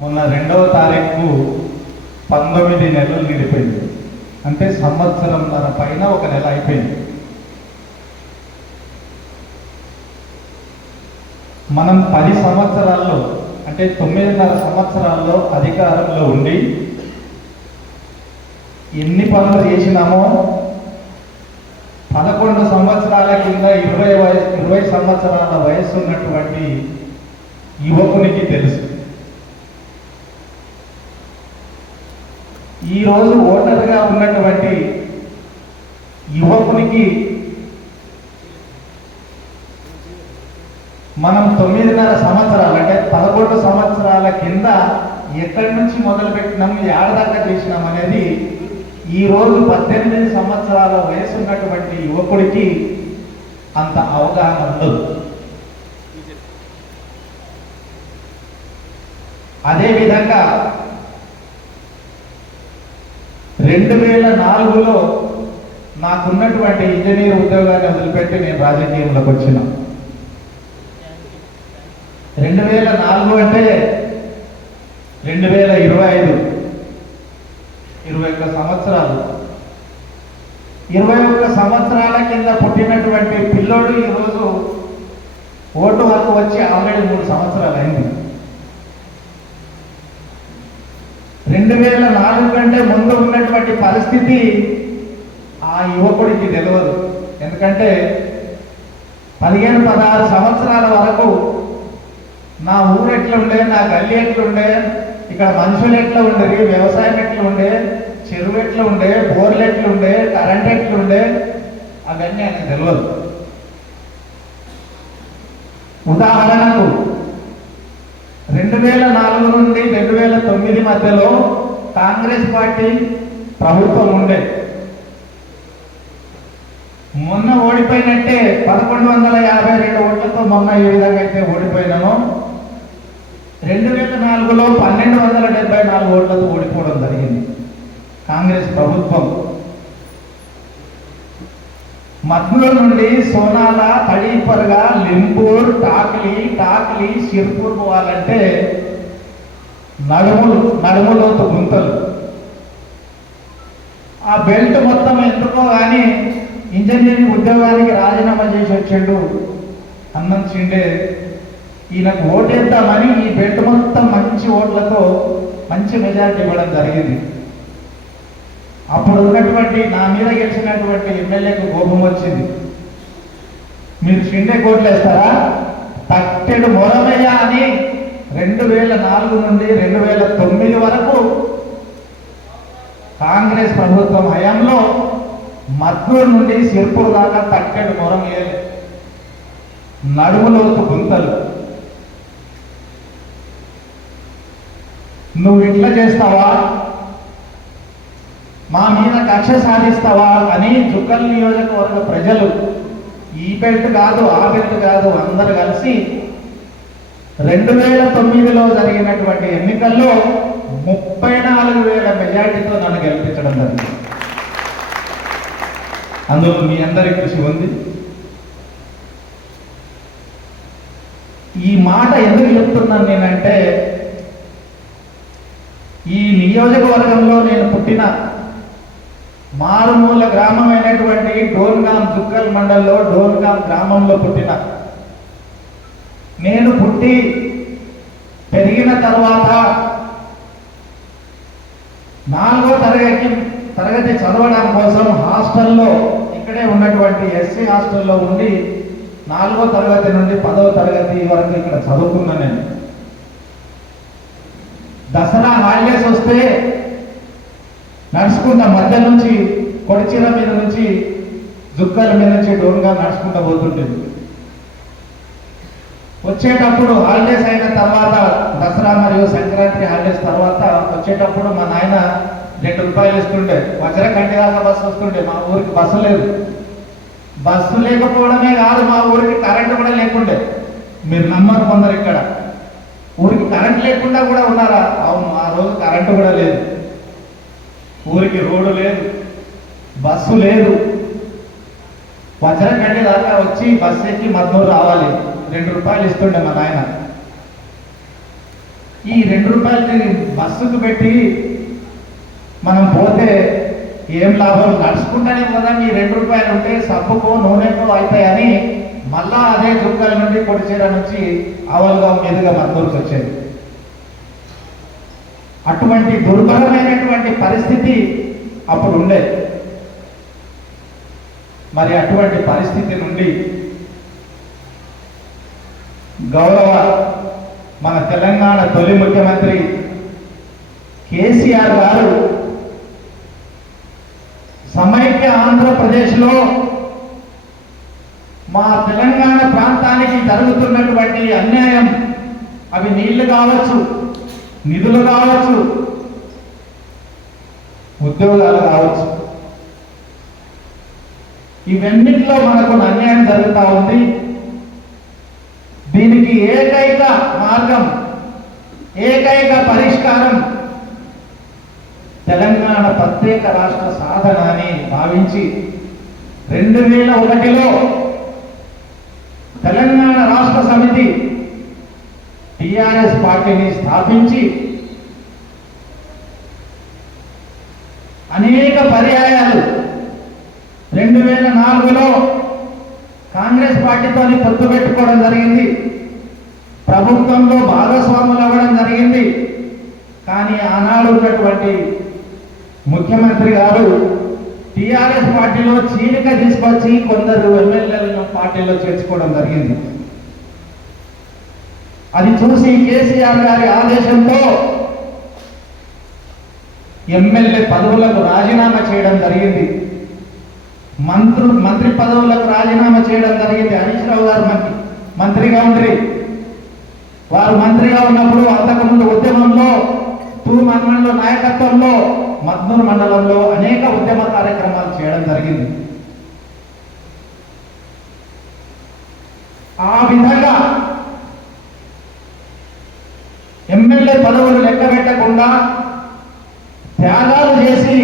మొన్న రెండవ తారీఖు పంతొమ్మిది నెలలు నిలిపోయింది అంటే సంవత్సరంన్నర పైన ఒక నెల అయిపోయింది. మనం పది సంవత్సరాల్లో అంటే తొమ్మిదిన్నర సంవత్సరాల్లో అధికారంలో ఉండి ఎన్ని పనులు చేసినామో పదకొండు సంవత్సరాల కింద ఇరవై వయసు ఇరవై సంవత్సరాల వయసు ఉన్నటువంటి యువకునికి తెలుసు. ఈరోజు ఓటర్గా ఉన్నటువంటి యువకునికి మనం తొమ్మిదిన్నర సంవత్సరాలు అంటే పదకొండు సంవత్సరాల కింద ఎక్కడి నుంచి మొదలు పెట్టినాం ఏడదాకా చేసినాం అనేది ఈ పద్దెనిమిది సంవత్సరాల వయసు ఉన్నటువంటి యువకుడికి అంత అవగాహన ఉండదు. అదేవిధంగా రెండు వేల నాలుగులో నాకున్నటువంటి ఇంజనీర్ ఉద్యోగాన్ని వదిలిపెట్టి నేను రాజకీయంలోకి వచ్చిన. రెండు వేల నాలుగు అంటే రెండు వేల ఇరవై ఐదు ఇరవై ఒక్క సంవత్సరాలు. ఇరవై ఒక్క సంవత్సరాల కింద పుట్టినటువంటి పిల్లోడు ఈరోజు ఓటు వరకు వచ్చి ఆల్రెడీ మూడు సంవత్సరాలు అయింది. రెండు వేల నాలుగు కంటే ముందు ఉన్నటువంటి పరిస్థితి ఆ యువకుడికి తెలియదు ఎందుకంటే పదిహేను పదహారు సంవత్సరాల వరకు నా ఊరు ఎట్లా ఉండే నా గల్లి ఎట్లా ఉండే ఇక్కడ మనుషులు ఎట్లా ఉండేవి వ్యవసాయం ఎట్లా ఉండే చెరువు ఎట్లా ఉండే బోర్లు ఎట్లా ఉండే కరెంట్ ఎట్లా ఉండే అవన్నీ ఆయనకు తెలియదు ఉదాహరణకు రెండు వేల నాలుగు నుండి రెండు వేల తొమ్మిది మధ్యలో కాంగ్రెస్ పార్టీ ప్రభుత్వం ఉండే. మొన్న ఓడిపోయినట్టే పదకొండు వందల యాభై రెండు ఓట్లతో మొన్న ఏ విధంగా అయితే ఓడిపోయినామో రెండు వేల నాలుగులో పన్నెండు వందల డెబ్బై నాలుగు ఓట్లతో ఓడిపోవడం జరిగింది. కాంగ్రెస్ ప్రభుత్వం మధ్యలో నుండి సోనాల తడీపర్గా లింపూర్ టాక్లీ టాక్లీ షిర్పూర్ పోవాలంటే నడుములు నడుములోతు గుంతలు. ఆ బెల్ట్ మొత్తం ఎందుకో కానీ ఇంజనీరింగ్ ఉద్యోగానికి రాజీనామా చేసి వచ్చిండు అన్నం చిండే. ఈయనకు ఓటేద్దామని ఈ బెల్ట్ మొత్తం మంచి ఓట్లతో మంచి మెజారిటీ ఇవ్వడం జరిగింది. అప్పుడు ఉన్నటువంటి నా మీద గెలిచినటువంటి ఎమ్మెల్యేకు కోపం వచ్చింది. మీరు షిండే కోట్లు వేస్తారా? తట్టెడు మొరమయ్యా అని రెండు వేల నాలుగు నుండి రెండు వేల తొమ్మిది వరకు కాంగ్రెస్ ప్రభుత్వం హయాంలో మద్దూరు నుండి సిర్పూర్ దాకా తట్టెడు మొరమయ్యలే నడుములోతు గుంతలు. నువ్వు ఇట్లా చేస్తావా? మా మీద కక్ష సాధిస్తావా అని జుక్కల్ నియోజకవర్గ ప్రజలు ఈ బెల్ట్ కాదు ఆ బెల్ట్ కాదు అందరు కలిసి రెండు వేల తొమ్మిదిలో జరిగినటువంటి ఎన్నికల్లో ముప్పై నాలుగు వేల మెజార్టీతో నన్ను గెలిపించడం జరిగింది. అందులో మీ అందరి కృషి ఉంది. ఈ మాట ఎందుకు చెప్తున్నాను నేనంటే ఈ నియోజకవర్గంలో నేను పుట్టిన మారుమూల గ్రామమైనటువంటి డోన్గాం దుక్కల్ మండల్లో డోన్గాం గ్రామంలో పుట్టిన. నేను పుట్టి పెరిగిన తర్వాత నాలుగో తరగతి తరగతి చదవడం కోసం హాస్టల్లో ఇక్కడే ఉన్నటువంటి ఎస్సీ హాస్టల్లో ఉండి నాలుగో తరగతి నుండి పదవ తరగతి వరకు ఇక్కడ చదువుకున్నా నేను. దసరా హాలిడేస్ వస్తే నడుచుకుంటా మధ్య నుంచి కొడిచీల మీద నుంచి జుక్కల మీద నుంచి డోన్గా నడుచుకుంటా పోతుంటుంది. వచ్చేటప్పుడు హాలిడేస్ అయిన తర్వాత దసరా మరియు సంక్రాంతి హాలిడేస్ తర్వాత వచ్చేటప్పుడు మా నాయన రెండు రూపాయలు ఇస్తుండే. వజ్ర కంటిదాకా బస్సు వస్తుండే. మా ఊరికి బస్సు లేదు. బస్సు లేకపోవడమే కాదు మా ఊరికి కరెంటు కూడా లేకుండే. మీరు నమ్మరు కొందరు ఇక్కడ. ఊరికి కరెంట్ లేకుండా కూడా ఉన్నారా? అవును ఆ రోజు కరెంటు కూడా లేదు. ఊరికి రోడ్డు లేదు బస్సు లేదు. వజ్రగడ్డి దాకా వచ్చి బస్సు ఎక్కి మద్దూరు రావాలి. రెండు రూపాయలు ఇస్తుండే మా నాయన. ఈ రెండు రూపాయలని బస్సుకు పెట్టి మనం పోతే ఏం లాభం? నడుచుకుంటానే కదా ఈ రెండు రూపాయలు ఉంటే సబ్బుకో నూనెకో అవుతాయని మళ్ళా అదే దుర్గాల నుండి కొడిచేర నుంచి ఆవలుగా మీదుగా మద్దూరుకు వచ్చేది అటువంటి దుర్భరమైనటువంటి పరిస్థితి అప్పుడు ఉండేది. మరి అటువంటి పరిస్థితి నుండి గౌరవ మన తెలంగాణ తొలి ముఖ్యమంత్రి కేసీఆర్ గారు సమైక్య ఆంధ్రప్రదేశ్లో మా తెలంగాణ ప్రాంతానికి జరుగుతున్నటువంటి అన్యాయం అవి నీళ్ళు కావచ్చు నిధులు కావచ్చు ఉద్యోగాలు కావచ్చు ఇవన్నిటిలో మనకు అన్యాయం జరుగుతూ ఉంది. దీనికి ఏకైక మార్గం ఏకైక పరిష్కారం తెలంగాణ ప్రత్యేక రాష్ట్ర సాధన అని భావించి రెండు వేల ఒకటిలో తెలంగాణ రాష్ట్ర సమితి టిఆర్ఎస్ పార్టీని స్థాపించి అనేక పర్యాయాలు రెండు వేల నాలుగులో కాంగ్రెస్ పార్టీతో పొత్తు పెట్టుకోవడం జరిగింది. ప్రభుత్వంలో భాగస్వాములు అవ్వడం జరిగింది. కానీ ఆనాడు ఉన్నటువంటి ముఖ్యమంత్రి గారు టిఆర్ఎస్ పార్టీలో చీలిక తీసుకొచ్చి కొందరు ఎమ్మెల్యేలను పార్టీలో చేర్చుకోవడం జరిగింది. అది చూసి కేసీఆర్ గారి ఆదేశంతో ఎమ్మెల్యే పదవులకు రాజీనామా చేయడం జరిగింది. మంత్రు మంత్రి పదవులకు రాజీనామా చేయడం జరిగింది. హరీష్ రావు గారు మంత్రి మంత్రిగా ఉండి వారు మంత్రిగా ఉన్నప్పుడు అంతకుముందు ఉద్యమంలో తూ మండలంలో నాయకత్వంలో మద్నూరు మండలంలో అనేక ఉద్యమ కార్యక్రమాలు చేయడం జరిగింది. ఆ విధంగా ఎమ్మెల్యే పదవులు లెక్క పెట్టకుండా త్యాగాలు చేసి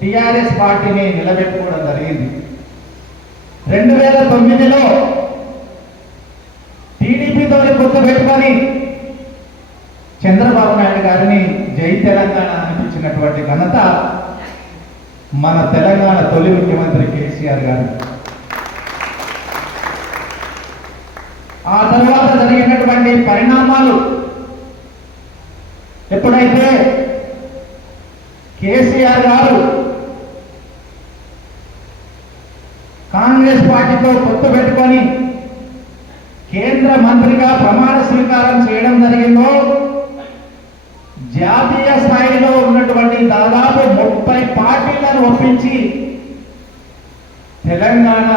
టిఆర్ఎస్ పార్టీని నిలబెట్టుకోవడం జరిగింది. రెండు వేల తొమ్మిదిలో టీడీపీతో గుర్తు పెట్టుకొని చంద్రబాబు నాయుడు గారిని జై తెలంగాణ అనిపించినటువంటి ఘనత మన తెలంగాణ తొలి ముఖ్యమంత్రి కేసీఆర్ గారు. ఆ తర్వాత జరిగినటువంటి పరిణామాలు ఎప్పుడైతే కేసీఆర్ గారు కాంగ్రెస్ పార్టీతో పొత్తు పెట్టుకొని కేంద్ర మంత్రిగా ప్రమాణ స్వీకారం చేయడం జరిగిందో జాతీయ స్థాయిలో ఉన్నటువంటి దాదాపు ముప్పై పార్టీలను ఒప్పించి తెలంగాణ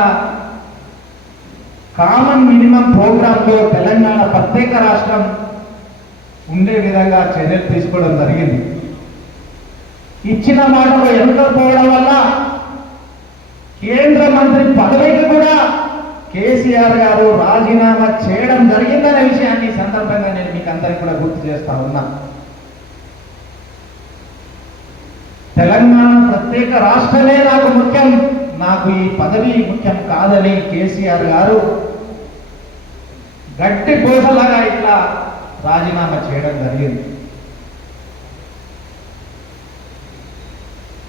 కామన్ మినిమం ప్రోగ్రాంలో తెలంగాణ ప్రత్యేక రాష్ట్రం ఉండే విధంగా చర్యలు తీసుకోవడం జరిగింది. ఇచ్చిన మాటలు ఎన్నుకోకపోవడం వల్ల కేంద్ర మంత్రి పదవికి కూడా కేసీఆర్ గారు రాజీనామా చేయడం జరిగిందనే విషయాన్ని సందర్భంగా నేను మీకు అందరికి కూడా గుర్తు చేస్తా ఉన్నా. తెలంగాణ ప్రత్యేక రాష్ట్రమే నాకు ముఖ్యం నాకు ఈ పదవి ముఖ్యం కాదని కేసీఆర్ గారు గట్టి కోసలాగా ఇట్లా రాజీనామా చేయడం జరిగింది.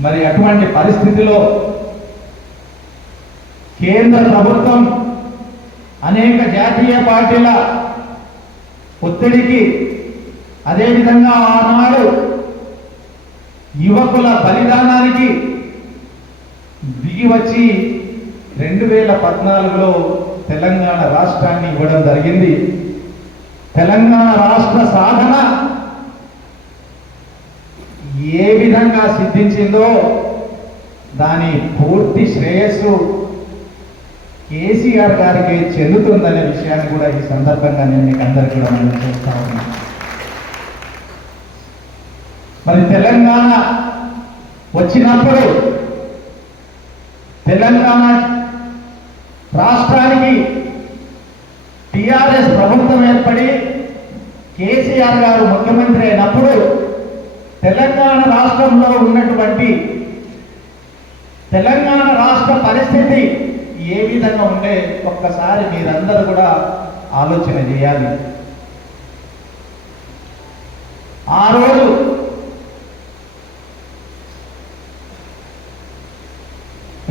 మరి అటువంటి పరిస్థితిలో కేంద్ర ప్రభుత్వం అనేక జాతీయ పార్టీల ఒత్తిడికి అదేవిధంగా ఆనాడు యువకుల బలిదానానికి దిగి వచ్చి రెండు వేల పద్నాలుగులో తెలంగాణ రాష్ట్రాన్ని ఇవ్వడం జరిగింది. తెలంగాణ రాష్ట్ర సాధన ఏ విధంగా సిద్ధించిందో దాని పూర్తి శ్రేయస్సు కేసీఆర్ గారికి చెందుతుందనే విషయాన్ని కూడా ఈ సందర్భంగా నేను మీకు అందరికీ కూడా మనం చేస్తా ఉన్నాను మరి తెలంగాణ వచ్చినప్పుడు తెలంగాణ రాష్ట్రానికి ప్రభుత్వం కేసీఆర్ గారు ముఖ్యమంత్రి అయినప్పుడు తెలంగాణ రాష్ట్రంలో ఉన్నటువంటి తెలంగాణ రాష్ట్ర పరిస్థితి ఏ విధంగా ఉండే ఒక్కసారి మీరందరూ కూడా ఆలోచన చేయాలి. ఆ రోజు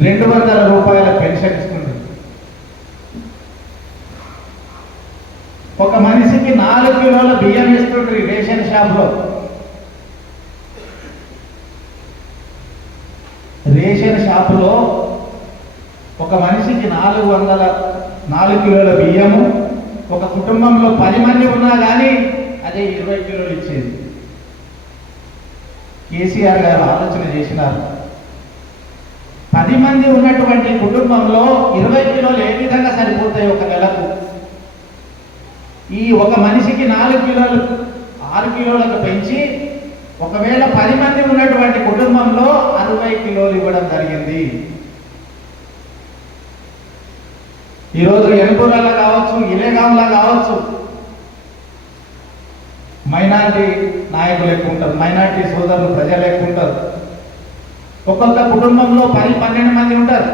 రెండు వందల రూపాయల పెన్షన్ ఇస్తుంది ఒక మనిషికి నాలుగు కిలోల బియ్యం ఇస్తుంటారు ఈ రేషన్ షాప్లో. రేషన్ షాపులో ఒక మనిషికి నాలుగు వందల నాలుగు కిలోల బియ్యము ఒక కుటుంబంలో పది మంది ఉన్నా కానీ అదే ఇరవై కిలోలు ఇచ్చేది. కేసీఆర్ గారు ఆలోచన చేసినారు. పది మంది ఉన్నటువంటి కుటుంబంలో ఇరవై కిలోలు ఏ విధంగా సరిపోతాయి ఒక నెలకు? ఈ ఒక మనిషికి నాలుగు కిలోలు ఆరు కిలోలకు పెంచి ఒకవేళ పది మంది ఉన్నటువంటి కుటుంబంలో అరవై కిలోలు ఇవ్వడం జరిగింది. ఈరోజు ఎనుకూరలో కావచ్చు ఇలేగాంలో కావచ్చు మైనారిటీ నాయకులు ఎక్కువ ఉంటారు మైనార్టీ సోదరులు ప్రజలు ఎక్కువ ఉంటారు. ఒక్కొక్క కుటుంబంలో పది పన్నెండు మంది ఉంటారు.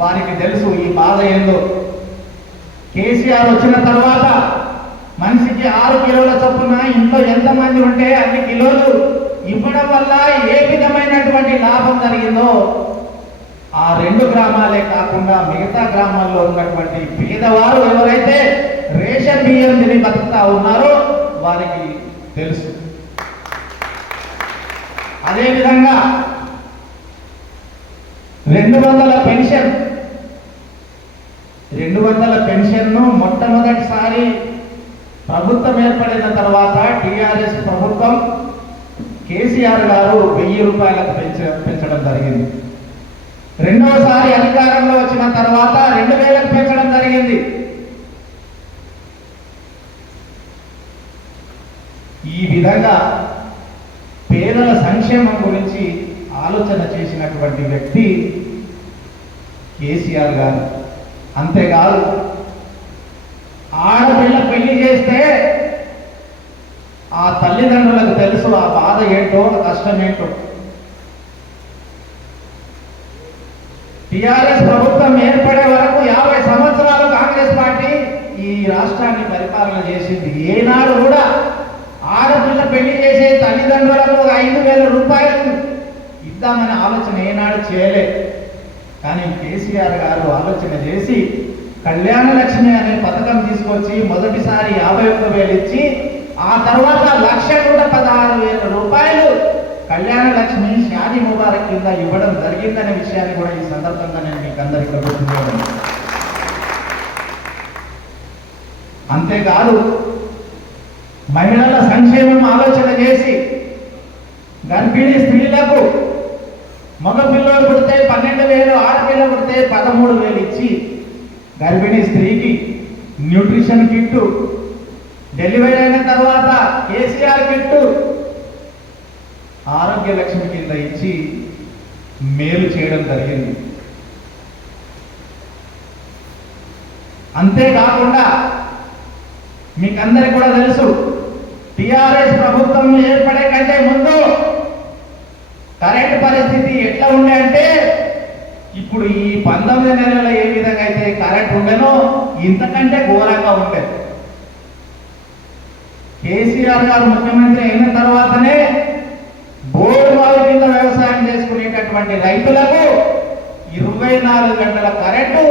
వారికి తెలుసు ఈ బాధ ఏందో. కేసీఆర్ వచ్చిన తర్వాత మనిషికి ఆరు కిలోల చొప్పున ఇంట్లో ఎంతమంది ఉంటే అన్ని కిలోలు ఇవ్వడం వల్ల ఏ విధమైనటువంటి లాభం జరిగిందో ఆ రెండు గ్రామాలే కాకుండా మిగతా గ్రామాల్లో ఉన్నటువంటి పేదవారు ఎవరైతే రేషన్ బియ్యం తిని బతుకుతా ఉన్నారో వారికి తెలుసు. అదేవిధంగా రెండు వందల పెన్షన్ రెండు వందల పెన్షన్ను మొట్టమొదటిసారి ప్రభుత్వం ఏర్పడిన తర్వాత టీఆర్ఎస్ ప్రభుత్వం కేసీఆర్ గారు వెయ్యి రూపాయలకు పెంచ పెంచడం జరిగింది. రెండవసారి అధికారంలో వచ్చిన తర్వాత రెండు వేలకు పెంచడం జరిగింది. ఈ విధంగా పేదల సంక్షేమం గురించి ఆలోచన చేసినటువంటి వ్యక్తి కేసీఆర్ గారు. అంతేకాదు ఆడపిల్ల పెళ్ళి చేస్తే ఆ తల్లిదండ్రులకు తెలుసు ఆ బాధ ఏంటో కష్టం ఏంటో. టిఆర్ఎస్ ప్రభుత్వం ఏర్పడే వరకు యాభై సంవత్సరాలు కాంగ్రెస్ పార్టీ ఈ రాష్ట్రాన్ని పరిపాలన చేసింది. ఏనాడు కూడా ఆడపిల్ల పెళ్ళి చేసే తల్లిదండ్రులకు ఒక ఐదు వేల రూపాయలు ఇద్దామనే ఆలోచన ఏనాడు చేయలేదు. కానీ కేసీఆర్ గారు ఆలోచన చేసి కళ్యాణ లక్ష్మి అనే పథకం తీసుకొచ్చి మొదటిసారి యాభై ఒక్క వేలు ఇచ్చి ఆ తర్వాత లక్ష నూట పదహారు వేల రూపాయలు కళ్యాణ లక్ష్మి షాదీ ముబారక్ కింద ఇవ్వడం జరిగిందనే విషయాన్ని కూడా ఈ సందర్భంగా నేను మీకు అందరికీ గుర్తు అంతేకాదు మహిళల సంక్షేమం ఆలోచన చేసి గర్భిణీ స్త్రీలకు మగ పిల్లలు పుడితే పన్నెండు వేలు ఆడపిల్ల పుడితే పదమూడు వేలు ఇచ్చి గర్భిణీ స్త్రీకి న్యూట్రిషన్ కిట్టు డెలివరీ అయిన తర్వాత కేసీఆర్ కిట్టు ఆరోగ్య లక్ష్మి కింద ఇచ్చి మేలు చేయడం జరిగింది. అంతేకాకుండా మీకందరికి కూడా తెలుసు టిఆర్ఎస్ ప్రభుత్వం ఏర్పడే కంటే ముందు కరెంట్ పరిస్థితి ఎట్లా ఉండే అంటే ఇప్పుడు ఈ పంతొమ్మిది నెలల్లో ఏ విధంగా అయితే కరెంట్ ఉండేనో ఇంతకంటే ఘోరంగా ఉండే కేసీఆర్ గారు ముఖ్యమంత్రి అయిన తర్వాతనే బోర్డు బావి కింద వ్యవసాయం చేసుకునేటటువంటి రైతులకు ఇరవై నాలుగు గంటల కరెంటు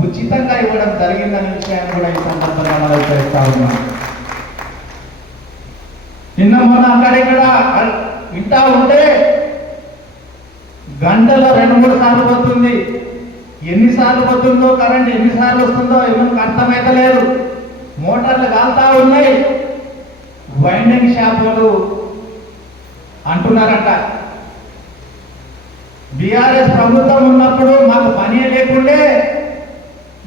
ఉచితంగా ఇవ్వడం జరిగిందనే విషయాన్ని కూడా ఈ సందర్భంగా మనం చేస్తా ఉన్నాం. నిన్న మొన్న అక్కడిక్కడ వింటా ఉంటే గంటలో రెండు మూడు సార్లు పోతుంది. ఎన్నిసార్లు పోతుందో కరెంట్ ఎన్నిసార్లు వస్తుందో ఎవరికి అర్థమైతలేదు మోటార్లు కాలుతా ఉన్నాయి. వైండింగ్ షాపులు అంటున్నారట. బీఆర్ఎస్ ప్రభుత్వం ఉన్నప్పుడు మాకు పని లేకుండే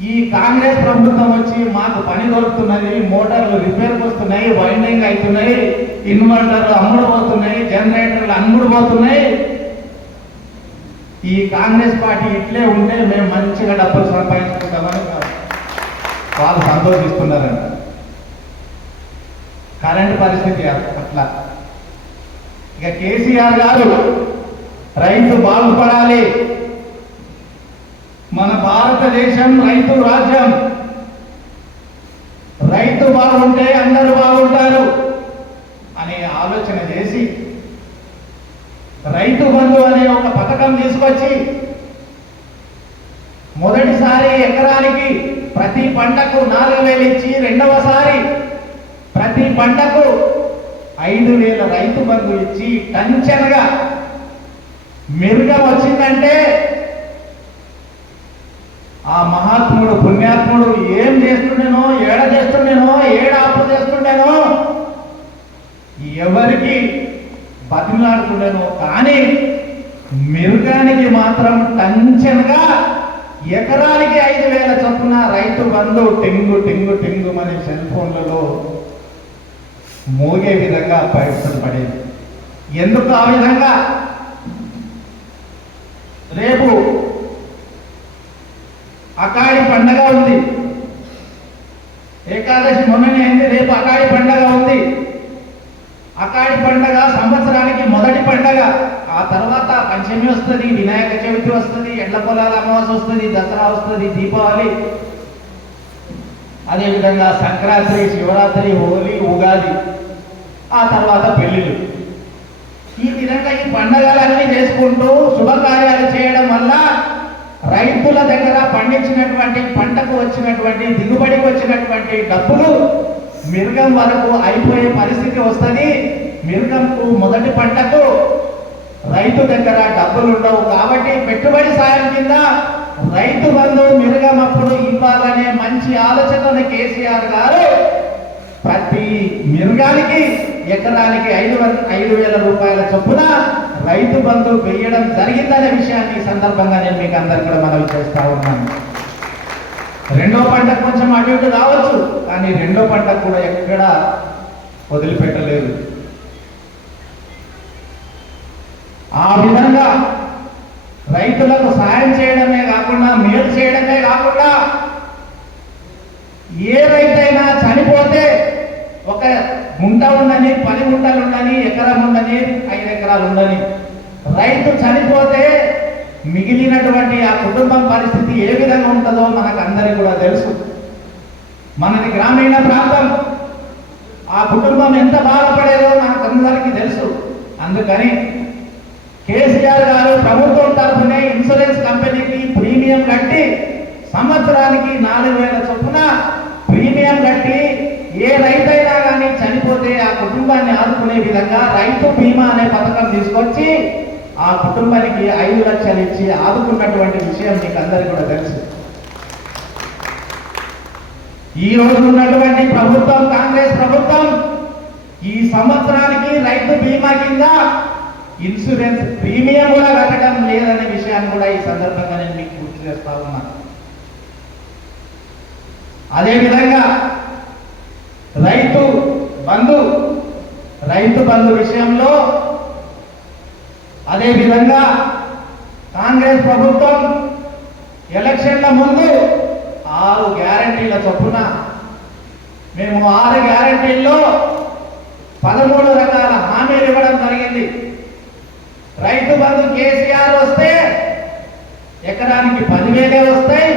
ఈ కాంగ్రెస్ ప్రభుత్వం వచ్చి మాకు పని దొరుకుతున్నది మోటార్లు రిపేర్కి వస్తున్నాయి వైండింగ్ అవుతున్నాయి ఇన్వర్టర్లు అమ్ముడు పోతున్నాయి జనరేటర్లు అమ్ముడు పోతున్నాయి. ఈ కాంగ్రెస్ పార్టీ ఇట్లే ఉంటే మేము మంచిగా డబ్బులు సంపాదించుకుంటామని వాళ్ళు సంతోషిస్తున్నారంట. కరెంట్ పరిస్థితి అట్లా. ఇక కేసీఆర్ గారు రైతు బాగుపడాలి. మన భారతదేశం రైతు రాజ్యం. రైతు బాగుంటే అందరూ బాగుంటారు అనే ఆలోచన చేసి రైతు బంధు అనే ఒక పథకం తీసుకొచ్చి మొదటిసారి ఎకరానికి ప్రతి పంటకు నాలుగు వేలు ఇచ్చి రెండవసారి ప్రతి పంటకు ఐదు వేల రైతు బంధు ఇచ్చి టంచనగా మెరుగ వచ్చిందంటే ఆ మహాత్ముడు పుణ్యాత్ముడు ఏం చేస్తుండేనో ఏడ చేస్తుండేనో ఏడ అప్పు చేస్తుండేనో ఎవరికి బతిమలాడుతుండేనో కానీ మెరుగానికి మాత్రం టంచనగా ఎకరానికి ఐదు వేల చొప్పున రైతు బంధు టెంగు టెంగు టెంగు మన సెల్ ఫోన్లలో మోగే విధంగా పరిస్థితులు పడేది ఎందుకు ఆ విధంగా? రేపు అకాడి పండగ ఉంది. ఏకాదశి మొన్ననే అయింది. రేపు అకాడి పండగ ఉంది. అకాడి పండగ సంవత్సరానికి మొదటి పండగ. ఆ తర్వాత పంచమి వస్తుంది వినాయక చవితి వస్తుంది ఎండ్ల పొలాల అమావాస్య వస్తుంది దసరా వస్తుంది దీపావళి. అదేవిధంగా సంక్రాంతి శివరాత్రి హోలీ ఉగాది ఆ తర్వాత పెళ్ళిళ్ళు. ఈ విధంగా ఈ పండగలన్నీ చేసుకుంటూ శుభకార్యాలు చేయడం వల్ల రైతుల దగ్గర పండించినటువంటి పంటకు వచ్చినటువంటి దిగుబడికి వచ్చినటువంటి డబ్బులు మిరుగం వరకు అయిపోయే పరిస్థితి వస్తుంది. మిరుగంకు మొదటి పంటకు రైతు దగ్గర డబ్బులు ఉండవు కాబట్టి పెట్టుబడి సాయం కింద రైతు బంధు మిరుగం అప్పుడు ఇవ్వాలనే మంచి ఆలోచనను కేసీఆర్ గారు ప్రతి మిరుగానికి ఎకరానికి ఐదు ఐదు వేల రూపాయల చొప్పున రైతు బంధు వేయడం జరిగిందనే విషయాన్ని ఈ సందర్భంగా నేను మీకు అందరికీ కూడా మనవి చేస్తా ఉన్నాను. రెండో పంట కొంచెం అటు ఇటు రావచ్చు కానీ రెండో పంట కూడా ఎక్కడ వదిలిపెట్టలేదు. ఆ విధంగా రైతులకు సాయం చేయడమే కాకుండా మేలు చేయడమే కాకుండా ఏ రైతైనా చనిపోతే ఒక గుంట ఉండని పది గుంటలు ఉండని ఎకరం ఉండని ఐదు ఎకరాలు ఉండని రైతు చనిపోతే మిగిలినటువంటి ఆ కుటుంబం పరిస్థితి ఏ విధంగా ఉంటుందో మనకు అందరికీ కూడా తెలుసు. మనది గ్రామీణ ప్రాంతం. ఆ కుటుంబం ఎంత బాధపడేదో మనకు అందరికీ తెలుసు. అందుకని కేసీఆర్ గారు ప్రభుత్వం తరఫునే ఇన్సూరెన్స్ కంపెనీకి ప్రీమియం కట్టి సంవత్సరానికి నాలుగు వేల చొప్పున ప్రీమియం కట్టి ఏ రైతైనా కానీ చనిపోతే ఆ కుటుంబాన్ని ఆదుకునే విధంగా రైతు బీమా అనే పథకం తీసుకొచ్చి ఆ కుటుంబానికి ఐదు లక్షలు ఇచ్చి ఆదుకున్నటువంటి విషయం మీకు అందరికీ కూడా తెలుసు. ఈ రోజు ఉన్నటువంటి ప్రభుత్వం కాంగ్రెస్ ప్రభుత్వం ఈ సంవత్సరానికి రైతు బీమా కింద ఇన్సూరెన్స్ ప్రీమియం కూడా కట్టడం లేదనే విషయాన్ని కూడా ఈ సందర్భంగా నేను మీకు గుర్తు చేస్తా ఉన్నాను అదేవిధంగా రైతు బంధు రైతు బంధు విషయంలో అదేవిధంగా కాంగ్రెస్ ప్రభుత్వం ఎలక్షన్ల ముందు ఆరు గ్యారంటీల చొప్పున మేము ఆరు గ్యారంటీల్లో పదమూడు రకాల హామీలు ఇవ్వడం జరిగింది. రైతు బంధు కేసీఆర్ వస్తే ఎకరానికి పదివేలే వస్తాయి.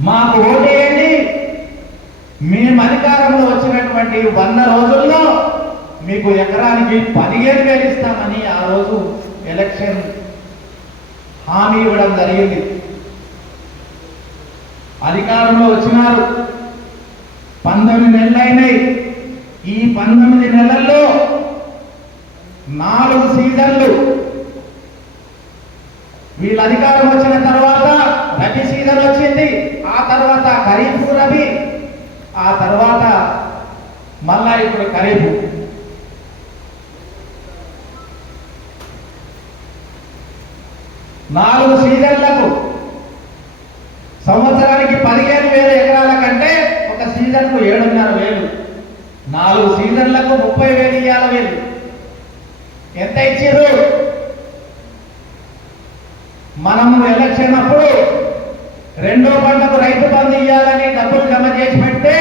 మాకు ఓటేయండి. మేము అధికారంలో వచ్చినటువంటి వంద రోజుల్లో మీకు ఎకరానికి పదిహేను వేలు ఇస్తామని ఆ రోజు ఎలక్షన్ హామీ ఇవ్వడం జరిగింది. అధికారంలో వచ్చినారు. పంతొమ్మిది నెలలు అయినాయి ఈ పంతొమ్మిది నెలల్లో నాలుగు సీజన్లు. వీళ్ళ అధికారం వచ్చిన తర్వాత రబీ సీజన్ వచ్చింది. ఆ తర్వాత ఖరీఫ్ రబీ ఆ తర్వాత మళ్ళా ఇప్పుడు ఖరీఫ్. నాలుగు సీజన్లకు. సంవత్సరానికి పదిహేను వేల ఎకరాల కంటే ఒక సీజన్కు ఏడున్నర వేలు. నాలుగు సీజన్లకు ముప్పై వేలు ఇయ్యాల వేలు ఎంత ఇచ్చారు మనము ఎలక్షన్ అప్పుడు రెండో పంటకు రైతు బంధు ఇవ్వాలని డబ్బులు జమ చేసి పెడితే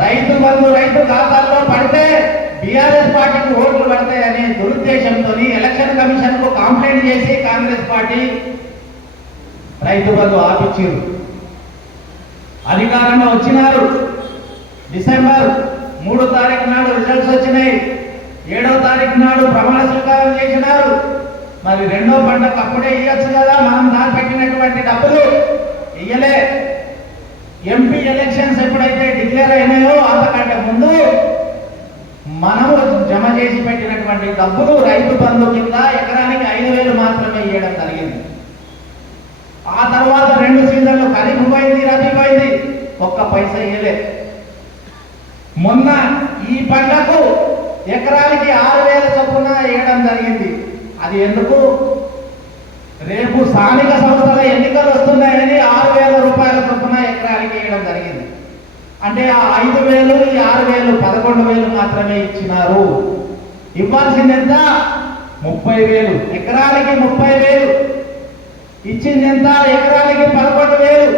రైతు బంధు రైతు ఖాతాల్లో పడితే బీఆర్ఎస్ పార్టీకి ఓట్లు పడతాయనే దురుద్దేశంతో ఎలక్షన్ కమిషన్కు కంప్లైంట్ చేసి కాంగ్రెస్ పార్టీ రైతు బంధు ఆపించారు అధికారంలో వచ్చినారు. డిసెంబర్ మూడో తారీఖు నాడు రిజల్ట్స్ వచ్చినాయి. ఏడవ తారీఖు నాడు ప్రమాణ స్వీకారం చేసినారు. మరి రెండో పంటకు అప్పుడే ఇవ్వచ్చు కదా మనం దాచిపెట్టినటువంటి డబ్బులు ఇయ్యలే. ఎంపీ ఎలక్షన్స్ ఎప్పుడైతే డిక్లేర్ అయినాయో అంతకంటే ముందు మనము జమ చేసి పెట్టినటువంటి డబ్బులు రైతు బంధు కింద ఎకరానికి ఐదు వేలు మాత్రమే ఇవ్వడం జరిగింది. ఆ తర్వాత రెండు సీజన్లు ఖరీఫ్ పోయింది రబీ పోయింది ఒక్క పైసా ఇవ్వలే మొన్న ఈ పంటకు ఎకరానికి ఆరు వేల చొప్పున వేయడం జరిగింది. అది ఎందుకు? రేపు స్థానిక సంస్థల ఎన్నికలు వస్తున్నాయని ఆరు వేల రూపాయల చొప్పున ఎకరానికి వేయడం జరిగింది అంటే ఆ ఐదు వేలు ఈ ఆరు వేలు పదకొండు వేలు మాత్రమే ఇచ్చినారు. ఇవ్వాల్సింది ఎంత ముప్పై వేలు. ఎకరానికి ముప్పై వేలు. ఇచ్చింది ఎంత ఎకరానికి పదకొండు వేలు.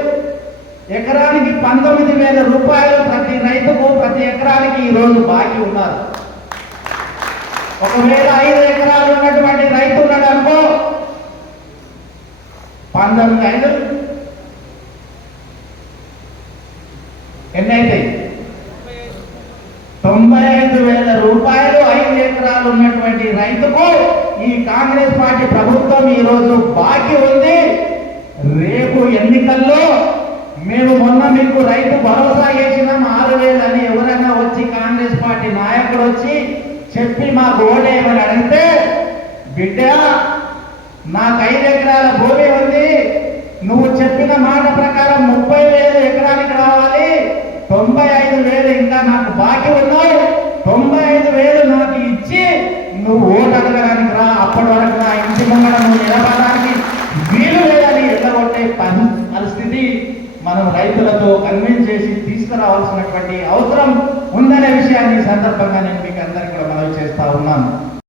ఎకరానికి పంతొమ్మిది వేల రూపాయలు ప్రతి రైతుకు ప్రతి ఎకరానికి ఈ రోజు బాకీ ఉన్నారు. ఒకవేళ ఐదు ఎకరాలు ఉన్నటువంటి రైతు ఉన్నాడు అనుకో పంతొమ్మిది ఐదు ఎన్ని తొంభై ఐదు వేల రూపాయలు ఐదు ఎకరాలు ఉన్నటువంటి రైతుకు ఈ కాంగ్రెస్ పార్టీ ప్రభుత్వం ఈ రోజు బాకీ ఉంది. రేపు ఎన్నికల్లో మేము మొన్న మీకు రైతు భరోసా చేసినాం ఆరు వేలు అని ఎవరైనా వచ్చి కాంగ్రెస్ పార్టీ నాయకుడు వచ్చి చెప్పి మా ఓటేయమని అడిగితే బిడ్డ నాకు ఐదు ఎకరాల భూమి ఉంది. నువ్వు చెప్పిన మాట ప్రకారం ముప్పై వేలు ఎకరానికి రావాలి. తొంభై ఐదు వేలు ఇంకా నాకు బాకీ ఉన్నాయి తొంభై ఐదు వేలు నాకు ఇచ్చి నువ్వు ఓటు అడగడానికి రా. అప్పటి వరకు నా ఇంటి ముందర నువ్వు నిలబడడానికి వీలు లేదని ఎల్లగొట్టే పని పరిస్థితి మనం రైతులతో కన్విన్స్ చేసి తీసుకురావాల్సినటువంటి అవసరం ఉందనే విషయాన్ని సందర్భంగా నేను మీకు అందరికీ కూడా మనవి చేస్తా ఉన్నాను.